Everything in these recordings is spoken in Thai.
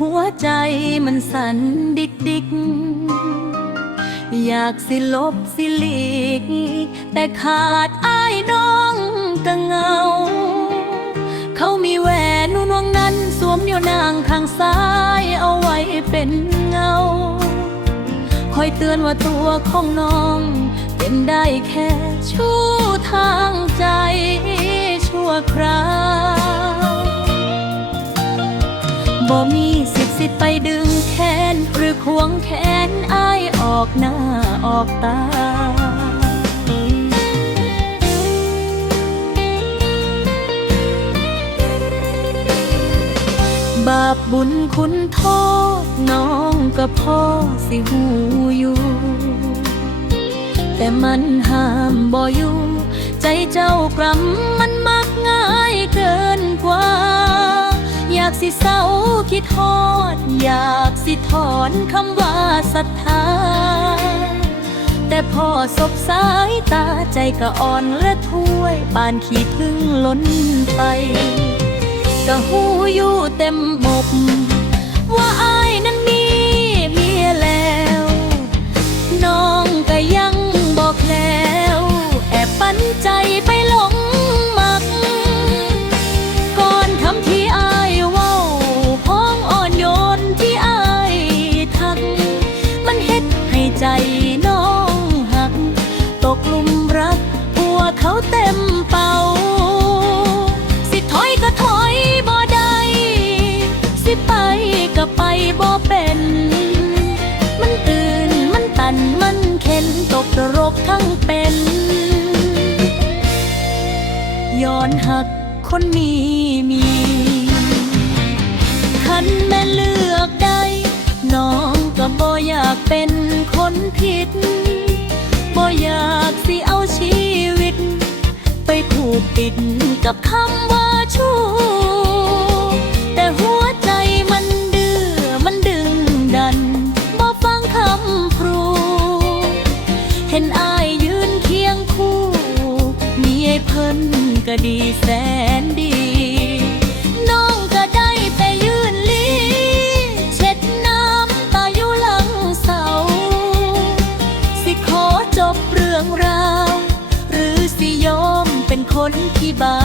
หัวใจมันสั่นดิกดิกอยากสิลบสิหลีก แต่ขาดอ้ายน้องกะเงา เขามีแหวนนุ่นวงนั้นสวมนิ้วนางข้างซ้ายเอาไว้เป็นเงา คอยเตือนว่าตัวของน้อง เป็นได้แค่ชู้ทางใจชั่วคราว บ่มีสิทธิ์สิทธิ์ไปดึงแขน หรือควงแขนอายออกหน้าออกตาบาปบุญคุณโทษน้องกับพ่อสิหูอยู่ แต่มันห้ามบ่อยู่ ใจเจ้ากรำมันมักง่ายเกินกว่าากสิเศร้าคิดทอด อยากสิถอนคำว่าศรัทธา แต่พอสบสายตาใจก็อ่อนและถ้วยปานขี้พึ่งล้นไปก็หูอยู่เต็มหมบก ทั้งเป็นย้อนหักคนมีมีคันแม่เลือกได้น้องก็บ่อยากเป็นคนผิดบ่อยากสิเอาชีวิต ไปผูกติดกับคำว่าชู้ ดีแสนดีน้องก็ได้ไปยืนลีเช็ดน้ำตาอยู่หลังเสา สิขอจบเรื่องราว หรือสิยอมเป็นคนที่บา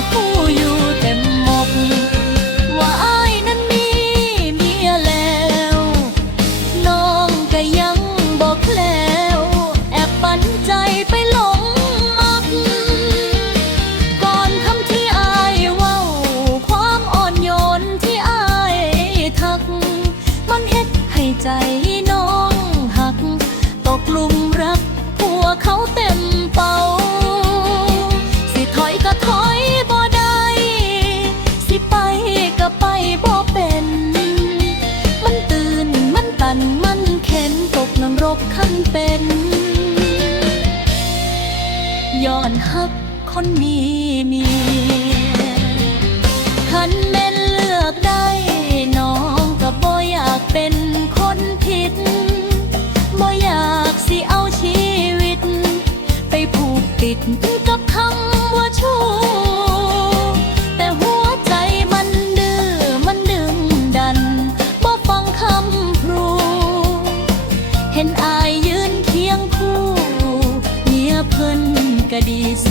ก็หูอยู่เต็มหมกว่าอายนั้นมีเมียแล้ว น้องก็ยังบอกแล้วแอบปันใจไปหลงมัก ก่อนคำที่อายเว้า ความอ่อนโยนที่อายทัก มันเฮ็ดให้ใจน้องหัก ตกหลุมรักหัวเขาเต็ม คนมีเมียคันแม่นเลือกได้น้องก็บ่อยากเป็นคนผิดบ่อยากสิเอาชีวิต ไปผูกติดกับคำว่าชู้แต่หัวใจมันดื้อมันดึงดันบ่ฟังคำครู เห็นอายยืนเคียงคู่เมียเพิ่นก็ดีแส